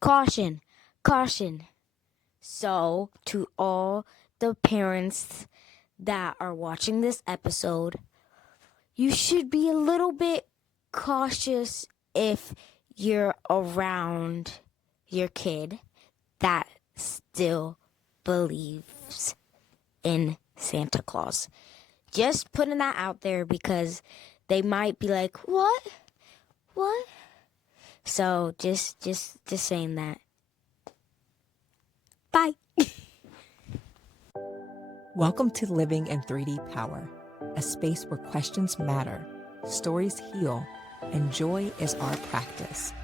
Caution, caution. So, to all the parents that are watching this episode, you should be a little bit cautious if you're around your kid that still believes in Santa Claus. Just putting that out there because they might be like, "What? What?" So, just saying that. Bye. Welcome to Living in 3D Power, a space where questions matter, stories heal, and joy is our practice.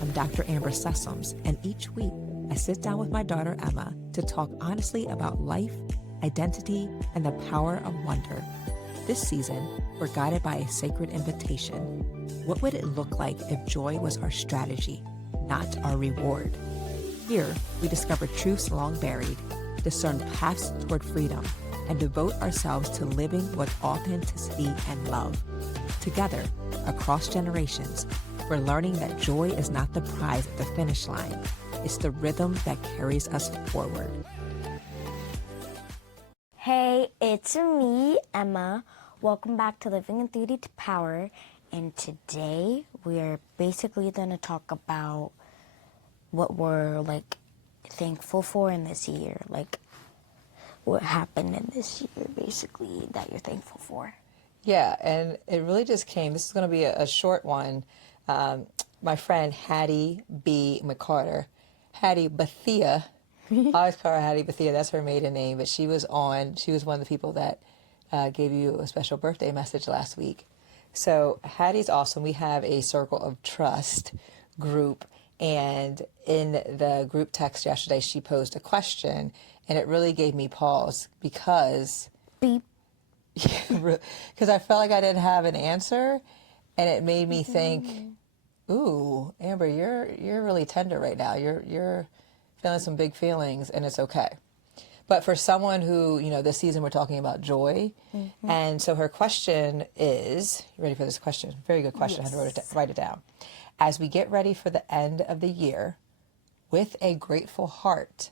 I'm Dr. Amber Sessoms, and each week I sit down with my daughter Emma to talk honestly about life, identity, and the power of wonder. This season, we're guided by a sacred invitation. What would it look like if joy was our strategy, not our reward? Here, we discover truths long buried, discern paths toward freedom, and devote ourselves to living with authenticity and love. Together, across generations, we're learning that joy is not the prize at the finish line. It's the rhythm that carries us forward. Hey, it's me, Emma. Welcome back to Living in 3D Power. And today we're basically going to talk about what we're thankful for in this year. What happened in this year, basically, that you're thankful for. Yeah, and it really just came. This is going to be a short one. My friend Hattie B. McCarter, Hattie Bethia, I always call her Hattie Bethia, that's her maiden name, but she was one of the people that gave you a special birthday message last week. So Hattie's awesome. We have a Circle of Trust group, and in the group text yesterday, she posed a question, and it really gave me pause because Beep. because I felt like I didn't have an answer, and it made me think, ooh, Amber, you're really tender right now. You're feeling some big feelings, and it's okay. But for someone who, this season we're talking about joy, and so her question is, you ready for this question? Very good question. Yes. I had to write it down. As we get ready for the end of the year, with a grateful heart,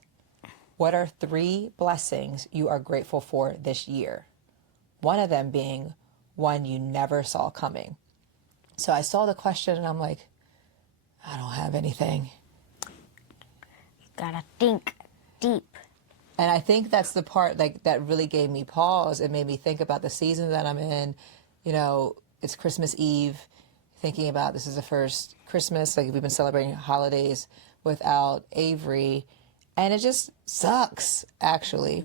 what are 3 blessings you are grateful for this year? One of them being one you never saw coming. So I saw the question and I'm like, I don't have anything. You gotta think deep. And I think that's the part that really gave me pause. It made me think about the season that I'm in. It's Christmas Eve, thinking about this is the first Christmas, we've been celebrating holidays without Avery, and it just sucks, actually.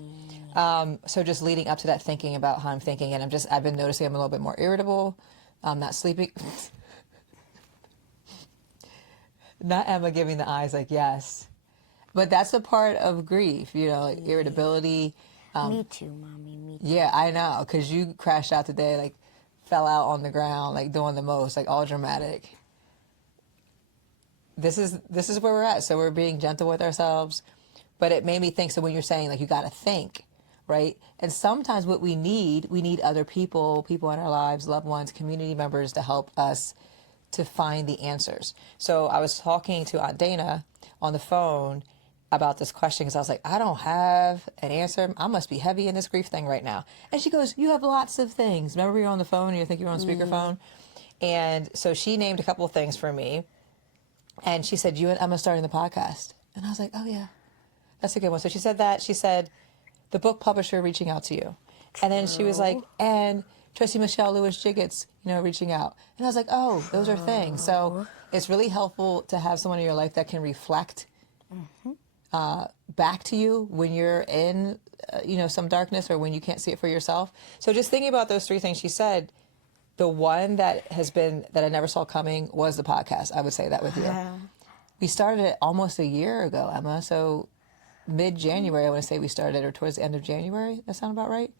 So just leading up to that, thinking about how I'm thinking, and I've been noticing I'm a little bit more irritable. I'm not sleeping. Not Emma giving the eyes like, yes. But that's a part of grief, irritability. Me too, Mommy, me too. Yeah, I know, because you crashed out today, fell out on the ground, doing the most, all dramatic. This is where we're at. So we're being gentle with ourselves. But it made me think, so when you're saying, you got to think, right? And sometimes what we need other people in our lives, loved ones, community members to help us to find the answers. So I was talking to Aunt Dana on the phone about this question because I was like, I don't have an answer. I must be heavy in this grief thing right now. And she goes, you have lots of things. Remember we were on the phone and you think you were on speakerphone? And so she named a couple of things for me. And she said, you and Emma starting the podcast. And I was like, oh yeah, that's a good one. So she said that. She said, the book publisher reaching out to you. And then she was like, and Tracy Michelle Lewis Jiggets, reaching out. And I was like, oh, those are things. So it's really helpful to have someone in your life that can reflect back to you when you're in, some darkness or when you can't see it for yourself. So just thinking about those 3 things she said, the one that I never saw coming was the podcast. I would say that with you. We started it almost a year ago, Emma. So mid-January, I want to say we started, or towards the end of January. That sound about right?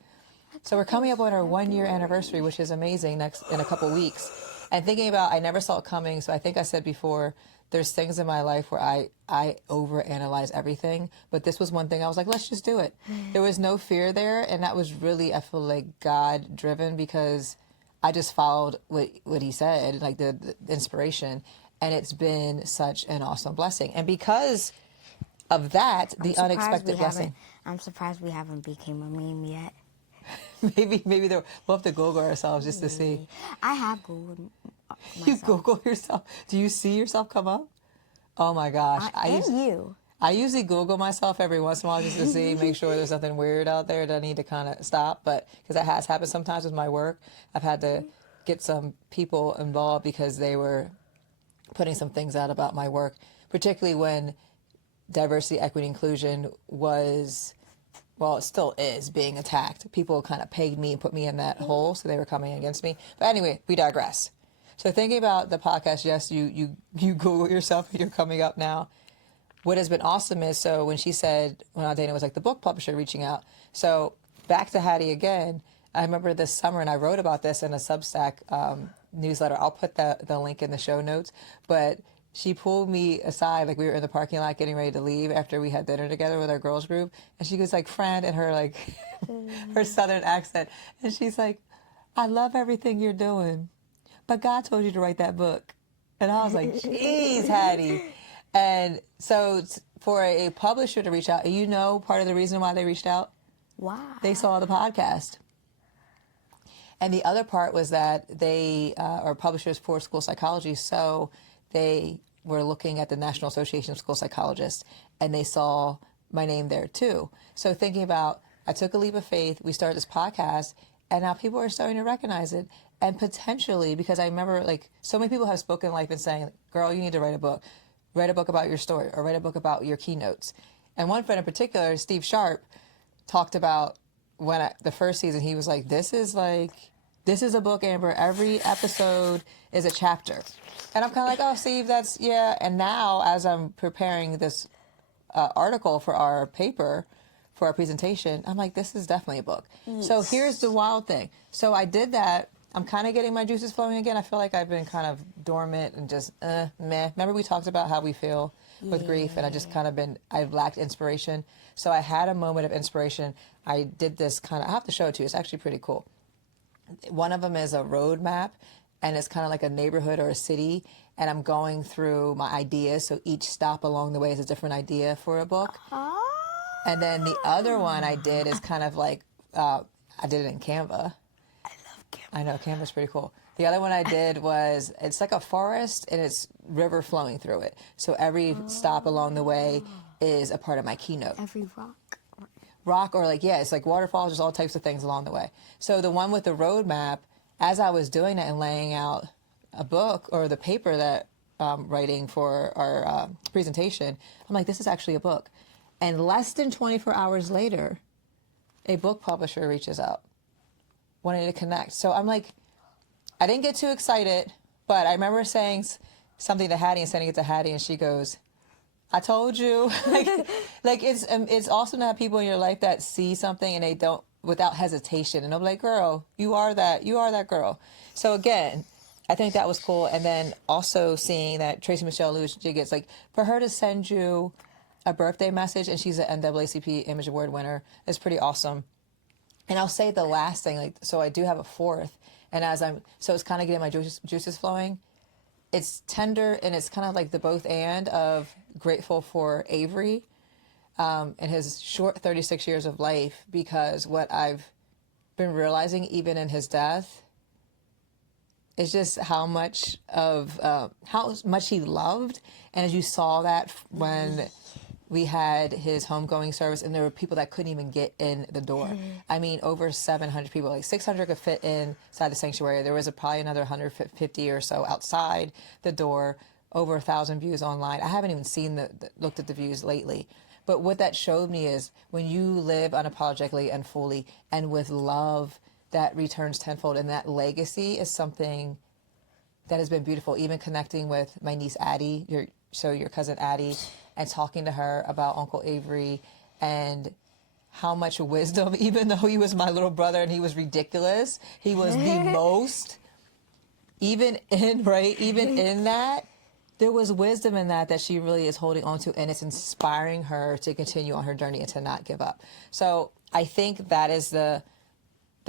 So we're coming up on our 1-year anniversary, which is amazing, in a couple weeks. And thinking about, I never saw it coming. So I think I said before, there's things in my life where I overanalyze everything. But this was one thing I was like, let's just do it. There was no fear there. And that was really, I feel like, God-driven because I just followed what he said, the inspiration. And it's been such an awesome blessing. And because of that, the unexpected blessing. I'm surprised we haven't become a meme yet. maybe we'll have to Google ourselves just to see. I have Googled myself. You Google yourself. Do you see yourself come up? Oh my gosh. I usually Google myself every once in a while just to see, make sure there's nothing weird out there that I need to kind of stop. But because that has happened sometimes with my work, I've had to get some people involved because they were putting some things out about my work, particularly when diversity, equity, inclusion was, well, it still is being attacked. People kind of pegged me and put me in that hole, so they were coming against me. But anyway, we digress. So thinking about the podcast, yes, you Google yourself and you're coming up now. What has been awesome is, so when she said, when Aunt Dana was like the book publisher reaching out, so back to Hattie again, I remember this summer, and I wrote about this in a Substack newsletter. I'll put the link in the show notes, but she pulled me aside, like we were in the parking lot getting ready to leave after we had dinner together with our girls group, and she goes like, friend, in her like, her Southern accent, and she's like, I love everything you're doing, but God told you to write that book. And I was like, geez, Hattie. And so for a publisher to reach out, part of the reason why they reached out? Why? They saw the podcast. And the other part was that they are publishers for school psychology, so they were looking at the National Association of School Psychologists, and they saw my name there too. So thinking about, I took a leap of faith, we started this podcast, and now people are starting to recognize it. And potentially, because I remember like so many people have spoken life and saying, girl, you need to write a book. Write a book about your story, or write a book about your keynotes. And one friend in particular, Steve Sharp, talked about the first season, he was like, this is a book, Amber. Every episode is a chapter. And I'm kind of like, oh, Steve, that's, yeah. And now as I'm preparing this article for our paper, for our presentation, I'm like, this is definitely a book. Yes. So here's the wild thing. So I did that. I'm kind of getting my juices flowing again. I feel like I've been kind of dormant and just meh. Remember we talked about how we feel with grief, and I just kind of I've lacked inspiration. So I had a moment of inspiration. I did this I have to show it to you. It's actually pretty cool. One of them is a road map, and it's kind of like a neighborhood or a city, and I'm going through my ideas. So each stop along the way is a different idea for a book. And then the other one I did is kind of like, I did it in Canva. I know, Canva's pretty cool. The other one I did was, it's like a forest and it's river flowing through it. So every stop along the way is a part of my keynote. Every Rock or like, yeah, it's like waterfalls, just all types of things along the way. So the one with the road map, as I was doing that and laying out a book or the paper that I'm writing for our presentation, I'm like, this is actually a book. And less than 24 hours later, a book publisher reaches out, wanting to connect. So I'm like, I didn't get too excited, but I remember saying something to Hattie and sending it to Hattie, and she goes, I told you. like it's awesome to have people in your life that see something and they don't, without hesitation, and they'll be like, girl, you are that girl. So again, I think that was cool. And then also seeing that Tracy Michelle Lewis Jiggets, like for her to send you a birthday message, and she's an NAACP Image Award winner, is pretty awesome. And I'll say the last thing, like, so I do have a fourth, and so it's kind of getting my juices flowing. It's tender, and it's kind of like the both and of grateful for Avery and his short 36 years of life, because what I've been realizing even in his death is just how much he loved. And as you saw that when we had his homegoing service, and there were people that couldn't even get in the door. I mean, over 700 people, like 600 could fit inside the sanctuary. There was probably another 150 or so outside the door, over 1,000 views online. I haven't even looked at the views lately. But what that showed me is when you live unapologetically and fully and with love, that returns tenfold. And that legacy is something that has been beautiful. Even connecting with my niece Addie, your cousin Addie, and talking to her about Uncle Avery and how much wisdom, even though he was my little brother and he was ridiculous, he was the most, even in that, there was wisdom in that she really is holding on to, and it's inspiring her to continue on her journey and to not give up. So I think that is the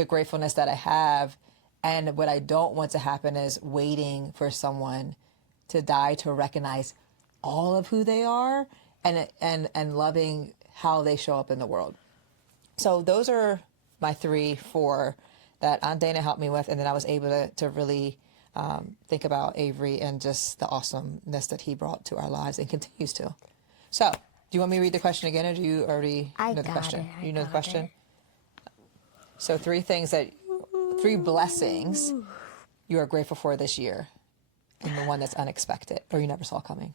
gratefulness that I have. And what I don't want to happen is waiting for someone to die to recognize all of who they are and loving how they show up in the world. So those are my 3, 4 that Aunt Dana helped me with, and then I was able to really think about Avery and just the awesomeness that he brought to our lives and continues to. So, do you want me to read the question again, or do you already know the question? You know the question? So 3 blessings you are grateful for this year, and the one that's unexpected or you never saw coming.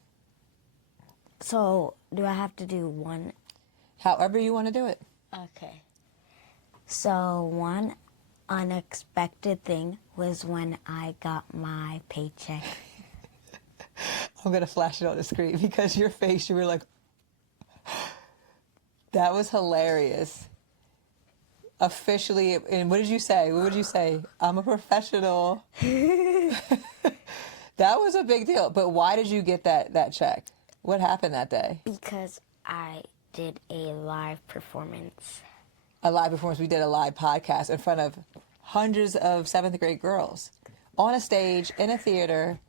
So, do I have to do one? However you want to do it. Okay. So, one unexpected thing was when I got my paycheck. I'm going to flash it on the screen because your face, you were like, that was hilarious. Officially, and what did you say? What would you say? I'm a professional. That was a big deal. But why did you get that check? What happened that day? Because I did a live performance. A live performance. We did a live podcast in front of hundreds of 7th grade girls on a stage in a theater.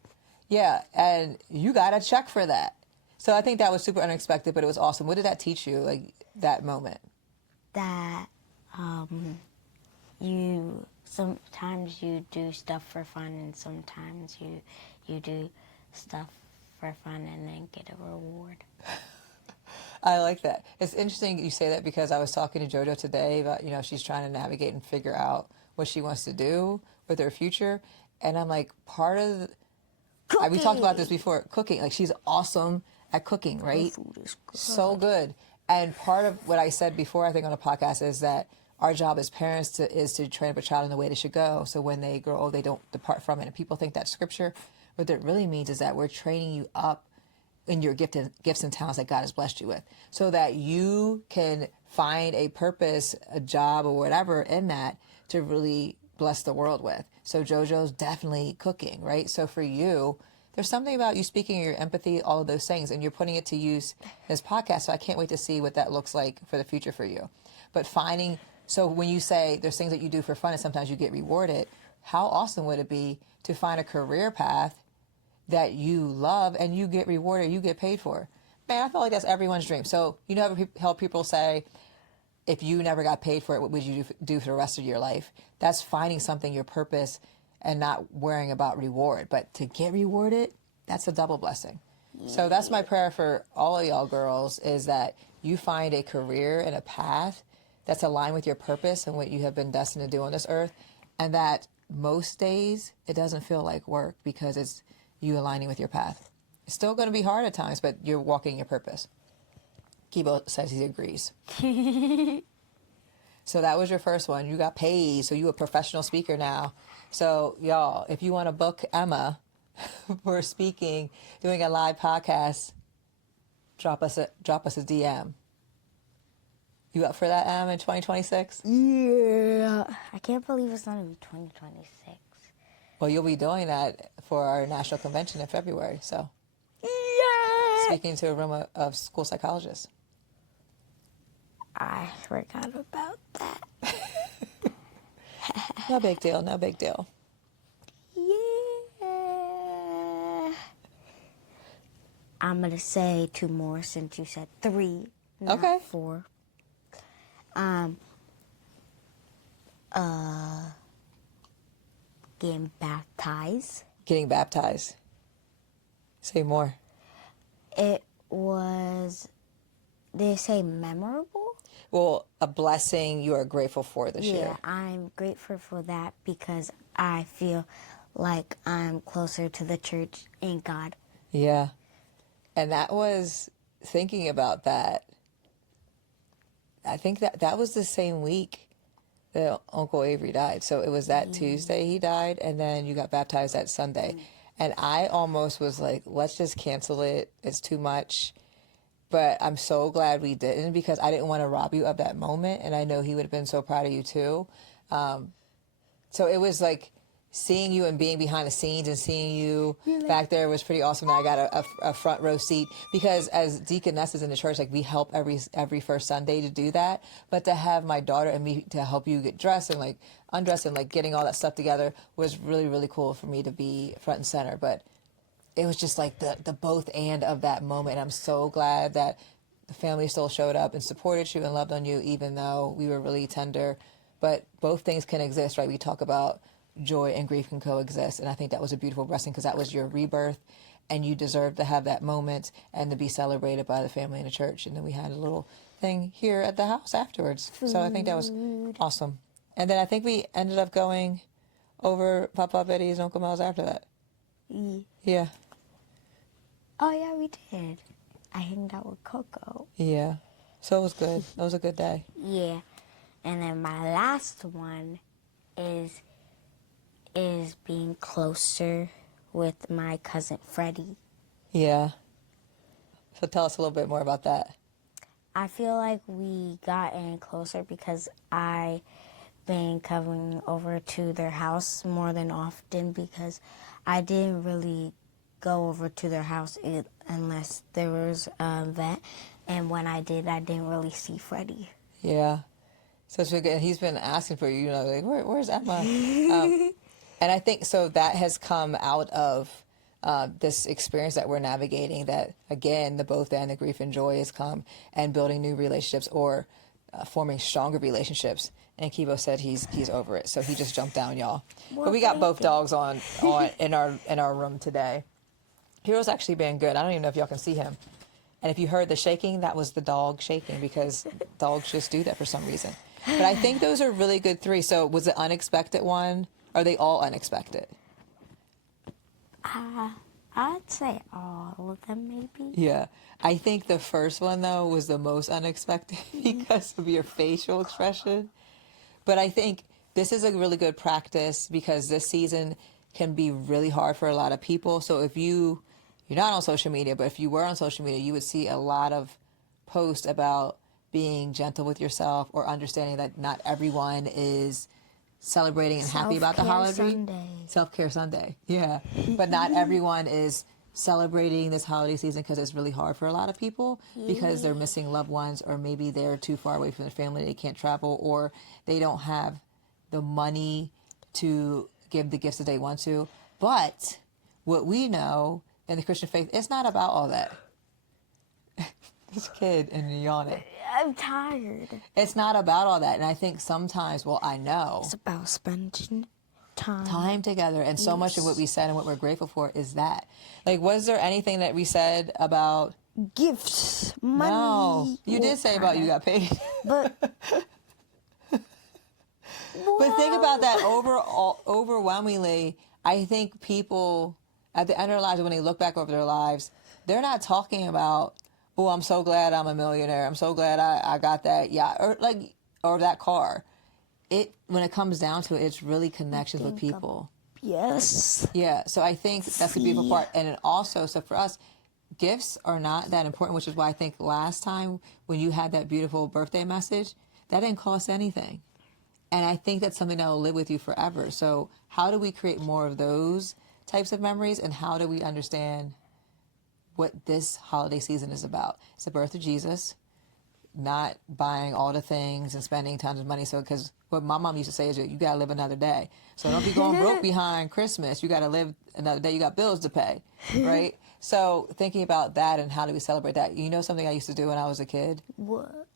Yeah, and you got a check for that. So I think that was super unexpected, but it was awesome. What did that teach you, like that moment? That you sometimes you do stuff for fun, and sometimes you do stuff for fun and then get a reward. I like that. It's interesting you say that because I was talking to JoJo today about, she's trying to navigate and figure out what she wants to do with her future. And I'm like, part of we talked about this before, cooking. Like, she's awesome at cooking, right? Her food is good. So good. And part of what I said before, I think on the podcast, is that our job as parents is to train up a child in the way they should go. So when they grow old, they don't depart from it. And people think that's scripture. What that really means is that we're training you up in your gifts and talents that God has blessed you with, so that you can find a purpose, a job, or whatever in that to really bless the world with. So JoJo's definitely cooking, right? So for you, there's something about you speaking your empathy, all of those things, and you're putting it to use in this podcast. So I can't wait to see what that looks like for the future for you. But so when you say there's things that you do for fun and sometimes you get rewarded, how awesome would it be to find a career path that you love and you get rewarded, you get paid for? Man, I feel like that's everyone's dream. So how people say, if you never got paid for it, what would you do for the rest of your life? That's finding something, your purpose, and not worrying about reward. But to get rewarded, that's a double blessing. So that's my prayer for all of y'all girls, is that you find a career and a path that's aligned with your purpose and what you have been destined to do on this earth. And that most days it doesn't feel like work because it's you aligning with your path. It's still going to be hard at times, but you're walking your purpose. Kibo says he agrees. So that was your first one. You got paid, so you a professional speaker now. So y'all, if you want to book Emma for speaking, doing a live podcast, drop us a DM. You up for that, Em, in 2026? Yeah. I can't believe it's not even 2026. Well, you'll be doing that for our national convention in February. So, Yeah. speaking to a room of school psychologists. I forgot about that. No big deal. No big deal. Yeah. I'm going to say 2 more since you said 3, not Okay. 4. Getting baptized. Getting baptized. Say more. It was, did it say memorable? Well, a blessing you are grateful for this year. Yeah, I'm grateful for that because I feel like I'm closer to the church and God. Yeah. And that was, thinking about that, I think that was the same week that Uncle Avery died. So it was that Tuesday he died, and then you got baptized that Sunday. And I almost was like, let's just cancel it. It's too much. But I'm so glad we didn't, because I didn't want to rob you of that moment. And I know he would have been so proud of you too. So it was like seeing you and being behind the scenes and seeing you back there was pretty awesome. That I got a front row seat, because as deaconesses in the church, like, we help every first Sunday to do that. But to have my daughter and me to help you get dressed and like undressed and like getting all that stuff together was really, really cool for me to be front and center. But it was just like the both and of that moment. And I'm so glad that the family still showed up and supported you and loved on you, even though we were really tender. But both things can exist, right? We talk about joy and grief can coexist. And I think that was a beautiful blessing because that was your rebirth and you deserve to have that moment and to be celebrated by the family and the church. And then we had a little thing here at the house afterwards. So I think that was awesome. And then I think we ended up going over Papa Betty's and Uncle Mel's after that. Yeah. Oh, yeah, we did. I hanged out with Coco. Yeah. So it was good. It was a good day. Yeah. And then my last one is being closer with my cousin Freddie. Yeah. So tell us a little bit more about that. I feel like we got in closer because I've been coming over to their house more than often because I didn't really go over to their house unless there was an event. And when I did, I didn't really see Freddie. Yeah. So it's really good. And he's been asking for you, you know, like, where's Emma? And I think so that has come out of this experience that we're navigating that, again, the both and the grief and joy has come and building new relationships or forming stronger relationships. And Kibo said he's over it. So he just jumped down, y'all. Well, but we got both thank you. dogs on in our room today. Hero's actually been good. I don't even know if y'all can see him. And if you heard the shaking, that was the dog shaking because dogs just do that for some reason. But I think those are really good three. So was the unexpected one? Are they all unexpected? I'd say all of them, maybe. Yeah. I think the first one, though, was the most unexpected because of your facial expression. But I think this is a really good practice because this season can be really hard for a lot of people. So if you're not on social media, but if you were on social media, you would see a lot of posts about being gentle with yourself or understanding that not everyone is celebrating and happy about the holiday. Self-care Sunday. Yeah. But not everyone is celebrating this holiday season because it's really hard for a lot of people because they're missing loved ones or maybe they're too far away from their family, they can't travel, or they don't have the money to give the gifts that they want to. But what we know in the Christian faith, it's not about all that. This kid and yawning. I'm tired. It's not about all that. And I think sometimes, well, I know. It's about spending Time together. And so much of what we said and what we're grateful for is that. Like, was there anything that we said about gifts, money? No. You did say about you got paid. But But think about that overwhelmingly. I think people at the end of their lives, when they look back over their lives, they're not talking about, oh, I'm so glad I'm a millionaire. I'm so glad I got that yacht or that car. When it comes down to it, it's really connections with people. Yes. Yeah. So I think that's the beautiful part. And it also, so for us, gifts are not that important, which is why I think last time when you had that beautiful birthday message, that didn't cost anything. And I think that's something that will live with you forever. So how do we create more of those types of memories, and how do we understand what this holiday season is about? It's the birth of Jesus, not buying all the things and spending tons of money. So, because what my mom used to say is you got to live another day. So don't be going broke behind Christmas. You got to live another day. You got bills to pay, right? So thinking about that and how do we celebrate that? You know something I used to do when I was a kid? What?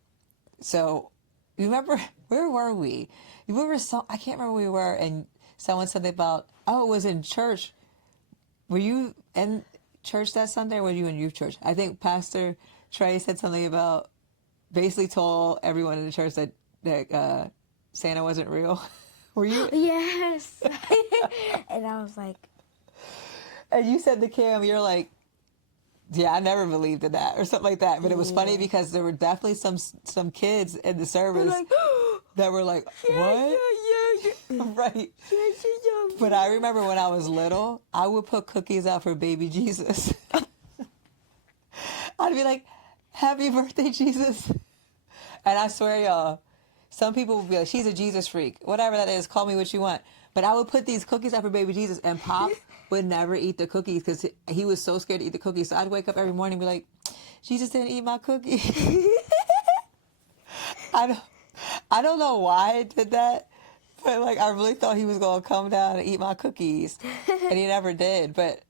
So you remember, where were we? I can't remember where we were, and someone said something about, it was in church. Were you in church that Sunday, or were you in youth church? I think Pastor Trey said something about, basically told everyone in the church that Santa wasn't real. Were you? Yes. And I was like, and you said to Cam, you're like, yeah, I never believed in that, or something like that. But it was funny because there were definitely some kids in the service that were like, what? Yeah. Right. But I remember when I was little, I would put cookies out for baby Jesus. I'd be like, happy birthday, Jesus. And I swear, y'all, some people would be like, she's a Jesus freak. Whatever that is, call me what you want. But I would put these cookies out for baby Jesus, and Pop would never eat the cookies because he was so scared to eat the cookies. So I'd wake up every morning and be like, Jesus didn't eat my cookie. I don't know why I did that, but like I really thought he was going to come down and eat my cookies, and he never did. But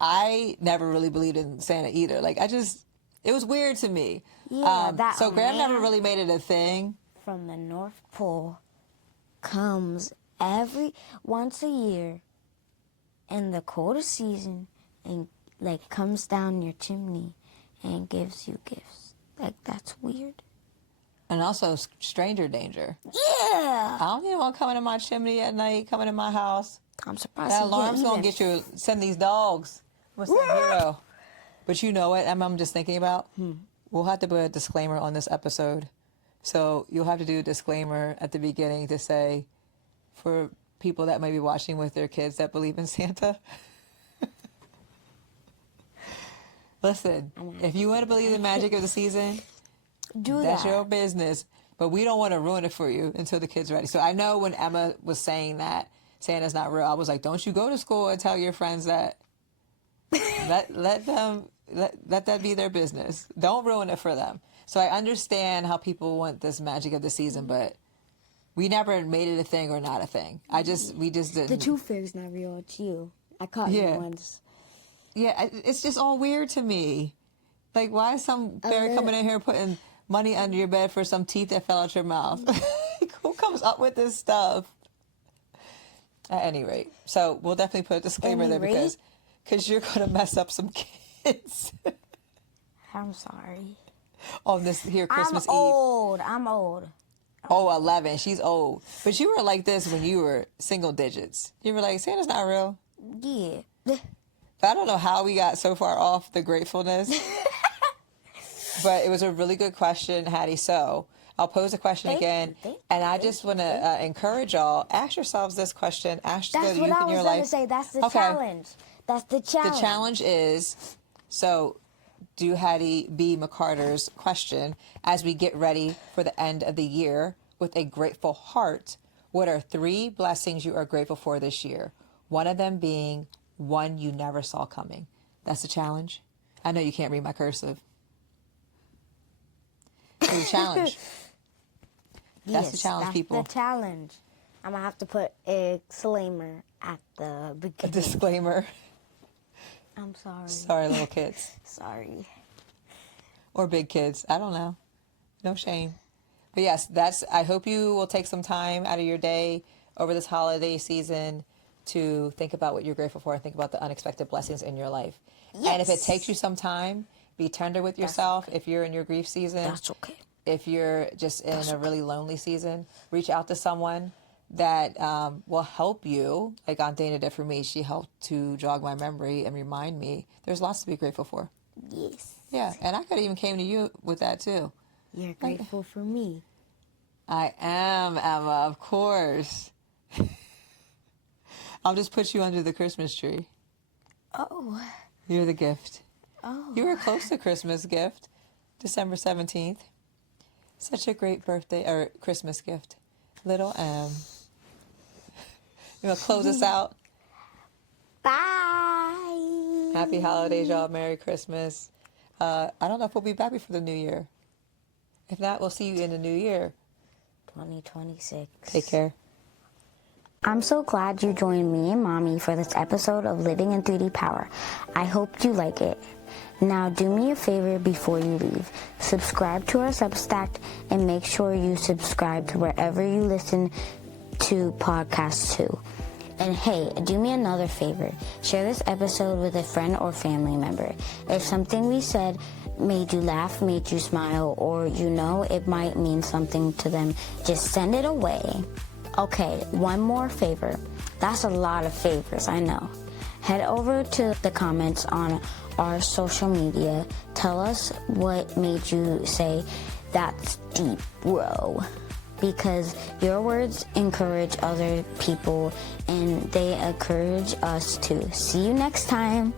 I never really believed in Santa either. Like, it was weird to me. Yeah, so Graham never man really made it a thing. from the North Pole comes once a year in the coldest season and like comes down your chimney and gives you gifts. Like, that's weird. And also stranger danger. Yeah. I don't even want coming in my chimney at night, coming in my house. I'm surprised. That alarm's going to get you, send these dogs. What's that hero? But you know what, Emma, I'm just thinking about? We'll have to put a disclaimer on this episode. So you'll have to do a disclaimer at the beginning to say, for people that might be watching with their kids that believe in Santa. Listen, if you want to believe the magic of the season, that's your business. But we don't want to ruin it for you until the kid's ready. So I know when Emma was saying that Santa's not real, I was like, don't you go to school and tell your friends that. Let that be their business. Don't ruin it for them. So I understand how people want this magic of the season, but we never made it a thing or not a thing. We just didn't. The tooth fairy's not real. It's you. I caught you once. Yeah, it's just all weird to me. Like, why is some fairy coming in here putting money under your bed for some teeth that fell out your mouth? Who comes up with this stuff? At any rate, so we'll definitely put a disclaimer there because you're going to mess up some kids. I'm sorry. On this here Christmas Eve. I'm old. Oh, 11. She's old. But you were like this when you were single digits. You were like, Santa's not real. Yeah. But I don't know how we got so far off the gratefulness. But it was a really good question, Hattie. So I'll pose the question again. And I just want to encourage y'all, ask yourselves this question. Ask the youth in your life. That's what I was going to say. That's the challenge. That's the challenge. The challenge is, so do Hattie B. McCarter's question, as we get ready for the end of the year with a grateful heart, what are 3 blessings you are grateful for this year? One of them being one you never saw coming. That's the challenge. I know you can't read my cursive. It's the challenge. That's the challenge, people. That's the challenge. I'm going to have to put a disclaimer at the beginning. A disclaimer. I'm sorry. Sorry, little kids. Sorry. Or big kids. I don't know. No shame. But yes, I hope you will take some time out of your day over this holiday season to think about what you're grateful for and think about the unexpected blessings in your life. Yes. And if it takes you some time, be tender with yourself. If you're in your grief season. That's okay. If you're just in a really lonely season, reach out to someone that will help you. Like Aunt Dana did for me. She helped to jog my memory and remind me there's lots to be grateful for. Yes. Yeah, and I could have even came to you with that too. You're grateful for me. I am, Emma, of course. I'll just put you under the Christmas tree. Oh. You're the gift. Oh. You were close to Christmas gift, December 17th. Such a great birthday or Christmas gift. Little M. You want to close us out? Bye. Happy holidays, y'all. Merry Christmas. I don't know if we'll be back before the new year. If not, we'll see you in the new year. 2026. Take care. I'm so glad you joined me and Mommy for this episode of Living in 3D Power. I hope you like it. Now do me a favor before you leave. Subscribe to our Substack and make sure you subscribe to wherever you listen to podcasts too. And hey, do me another favor. Share this episode with a friend or family member. If something we said made you laugh, made you smile, or it might mean something to them, just send it away. Okay, one more favor. That's a lot of favors, I know. Head over to the comments on our social media. Tell us what made you say, "That's deep, bro." Because your words encourage other people and they encourage us too. See you next time.